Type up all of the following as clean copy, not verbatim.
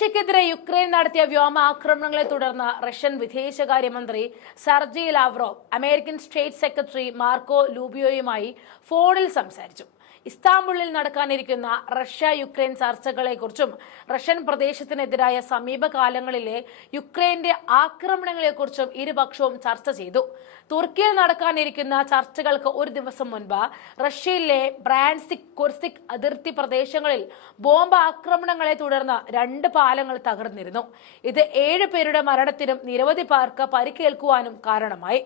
റഷ്യക്കെതിരെ Ukraine നടത്തിയ വ്യോമാക്രമണങ്ങളെ തുടർന്ന് Russian വിദേശകാര്യമന്ത്രി Sergei Lavrov American state secretary Marco ലൂബിയോയുമായി ഫോണിൽ സംസാരിച്ചു. ഇസ്താംബുളിൽ നടക്കാനിരിക്കുന്ന റഷ്യ യുക്രൈൻ ചർച്ചകളെക്കുറിച്ചും റഷ്യൻ പ്രദേശത്തിനെതിരായ സമീപകാലങ്ങളിലെ യുക്രൈന്റെ ആക്രമണങ്ങളെക്കുറിച്ചും ഇരുപക്ഷവും ചർച്ച ചെയ്തു. തുർക്കിയിൽ നടക്കാനിരിക്കുന്ന ചർച്ചകൾക്ക് ഒരു ദിവസം മുൻപ് റഷ്യയിലെ ബ്രാൻസിക് കുർസിക് അതിർത്തി പ്രദേശങ്ങളിൽ ബോംബ് ആക്രമണങ്ങളെ തുടർന്ന് 2 പാലങ്ങൾ തകർന്നിരുന്നു. ഇത് 7 പേരുടെ മരണത്തിനും നിരവധി പേർക്ക് പരിക്കേൽക്കുവാനും കാരണമായി.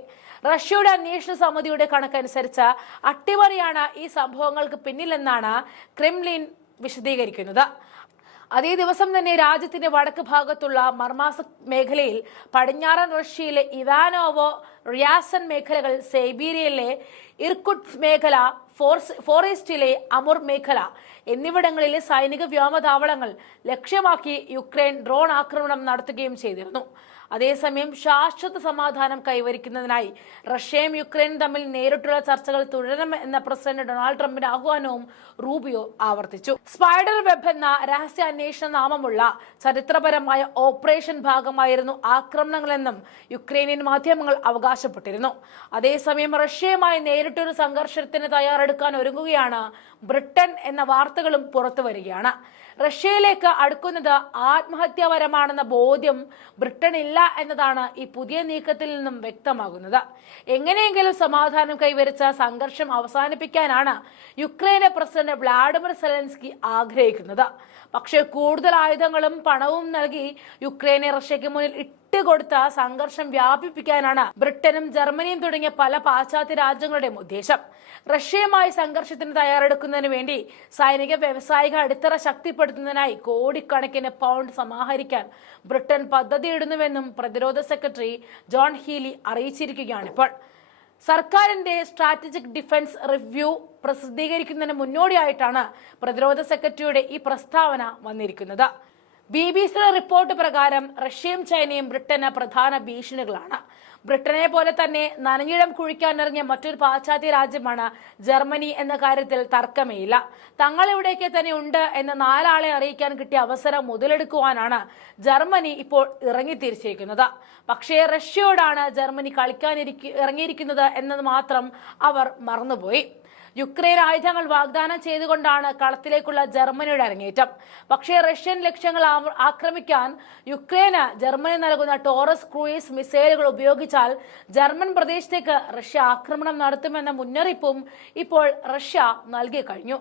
റഷ്യയുടെ അന്വേഷണ സമിതിയുടെ കണക്കനുസരിച്ച് അട്ടിമറിയാണ് ഈ സംഭവങ്ങൾക്ക് പിന്നിലെന്നാണ് ക്രെംലിൻ വിശദീകരിക്കുന്നത്. അതേ ദിവസം തന്നെ രാജ്യത്തിന്റെ വടക്ക് ഭാഗത്തുള്ള മർമാസ്ക് മേഖലയിൽ, പടിഞ്ഞാറൻ റഷ്യയിലെ ഇവാനോവോ റിയാസൻ മേഖലകൾ, സൈബീരിയയിലെ ഇർകുട്സ്ക് മേഖല, ഫോറസ്റ്റിലെ അമുർ മേഖല എന്നിവിടങ്ങളിലെ സൈനിക വ്യോമതാവളങ്ങൾ ലക്ഷ്യമാക്കി യുക്രൈൻ ഡ്രോൺ ആക്രമണം നടത്തുകയും ചെയ്തിരുന്നു. അതേസമയം ശാശ്വത സമാധാനം കൈവരിക്കുന്നതിനായി റഷ്യയും യുക്രൈനും തമ്മിൽ നേരിട്ടുള്ള ചർച്ചകൾ തുടരണം എന്ന പ്രസിഡന്റ് ഡൊണാൾഡ് ട്രംപിന്റെ ആഹ്വാനവും റൂബിയോ ആവർത്തിച്ചു. സ്പൈഡർ വെബ് എന്ന രഹസ്യ അന്വേഷണ നാമമുള്ള ചരിത്രപരമായ ഓപ്പറേഷൻ ഭാഗമായിരുന്നു ആക്രമണങ്ങളെന്നും യുക്രൈനിയൻ മാധ്യമങ്ങൾ അവകാശപ്പെട്ടിരുന്നു. അതേസമയം റഷ്യയുമായി നേരിട്ടൊരു സംഘർഷത്തിന് തയ്യാറെടുക്കാൻ ഒരുങ്ങുകയാണ് ബ്രിട്ടൻ എന്ന വാർത്തകളും പുറത്തുവരികയാണ്. റഷ്യയിലേക്ക് അടുക്കുന്നത് ആത്മഹത്യാപരമാണെന്ന ബോധ്യം ബ്രിട്ടനില്ല എന്നതാണ് ഈ പുതിയ നീക്കത്തിൽ നിന്നും വ്യക്തമാകുന്നത്. എങ്ങനെയെങ്കിലും സമാധാനം കൈവരിച്ച സംഘർഷം അവസാനിപ്പിക്കാനാണ് യുക്രൈന്റെ പ്രസിഡന്റ് വ്ളാഡിമിർ സെലൻസ്കി ആഗ്രഹിക്കുന്നത്. പക്ഷേ കൂടുതൽ ആയുധങ്ങളും പണവും നൽകി യുക്രൈനെ റഷ്യയ്ക്ക് മുന്നിൽ ഇട്ടുകൊടുത്ത സംഘർഷം വ്യാപിപ്പിക്കാനാണ് ബ്രിട്ടനും ജർമ്മനിയും തുടങ്ങിയ പല പാശ്ചാത്യ രാജ്യങ്ങളുടെയും ഉദ്ദേശം. റഷ്യയുമായി സംഘർഷത്തിന് തയ്യാറെടുക്കുന്നതിന് വേണ്ടി സൈനിക വ്യാവസായിക അടിത്തറ ശക്തിപ്പെടുത്തുന്നതിനായി കോടിക്കണക്കിന് പൗണ്ട് സമാഹരിക്കാൻ ബ്രിട്ടൻ പദ്ധതിയിടുന്നുവെന്നും പ്രതിരോധ സെക്രട്ടറി ജോൺ ഹീലി അറിയിച്ചിരിക്കുകയാണിപ്പോൾ. സർക്കാരിന്റെ സ്ട്രാറ്റജിക് ഡിഫൻസ് റിവ്യൂ പ്രസിദ്ധീകരിക്കുന്നതിന് മുന്നോടിയായിട്ടാണ് പ്രതിരോധ സെക്രട്ടറിയുടെ ഈ പ്രസ്താവന വന്നിരിക്കുന്നത്. BBC റിപ്പോർട്ട് പ്രകാരം റഷ്യയും ചൈനയും ബ്രിട്ടന് പ്രധാന ഭീഷണികളാണ്. ബ്രിട്ടനെ പോലെ തന്നെ നനഞ്ഞിടം കുഴിക്കാനിറങ്ങിയ മറ്റൊരു പാശ്ചാത്യ രാജ്യമാണ് ജർമ്മനി എന്ന കാര്യത്തിൽ തർക്കമേയില്ല. തങ്ങൾ ഇവിടേക്ക് തന്നെ ഉണ്ട് എന്ന് 4 ആളെ അറിയിക്കാൻ കിട്ടിയ അവസരം മുതലെടുക്കുവാനാണ് ജർമ്മനി ഇപ്പോൾ ഇറങ്ങിത്തിരിച്ചിരിക്കുന്നത്. പക്ഷേ റഷ്യയോടാണ് ജർമ്മനി ഇറങ്ങിയിരിക്കുന്നത് എന്നത് മാത്രം അവർ മറന്നുപോയി. യുക്രൈൻ ആയുധങ്ങൾ വാഗ്ദാനം ചെയ്തുകൊണ്ടാണ് കളത്തിലേക്കുള്ള ജർമ്മനിയുടെ അരങ്ങേറ്റം. പക്ഷേ റഷ്യൻ ലക്ഷ്യങ്ങൾ ആക്രമിക്കാൻ യുക്രൈന് ജർമ്മനി നൽകുന്ന ടോറസ് ക്രൂയിസ് മിസൈലുകൾ ഉപയോഗിച്ചാൽ ജർമ്മൻ പ്രദേശത്തേക്ക് റഷ്യ ആക്രമണം നടത്തുമെന്ന മുന്നറിയിപ്പും ഇപ്പോൾ റഷ്യ നൽകി കഴിഞ്ഞു.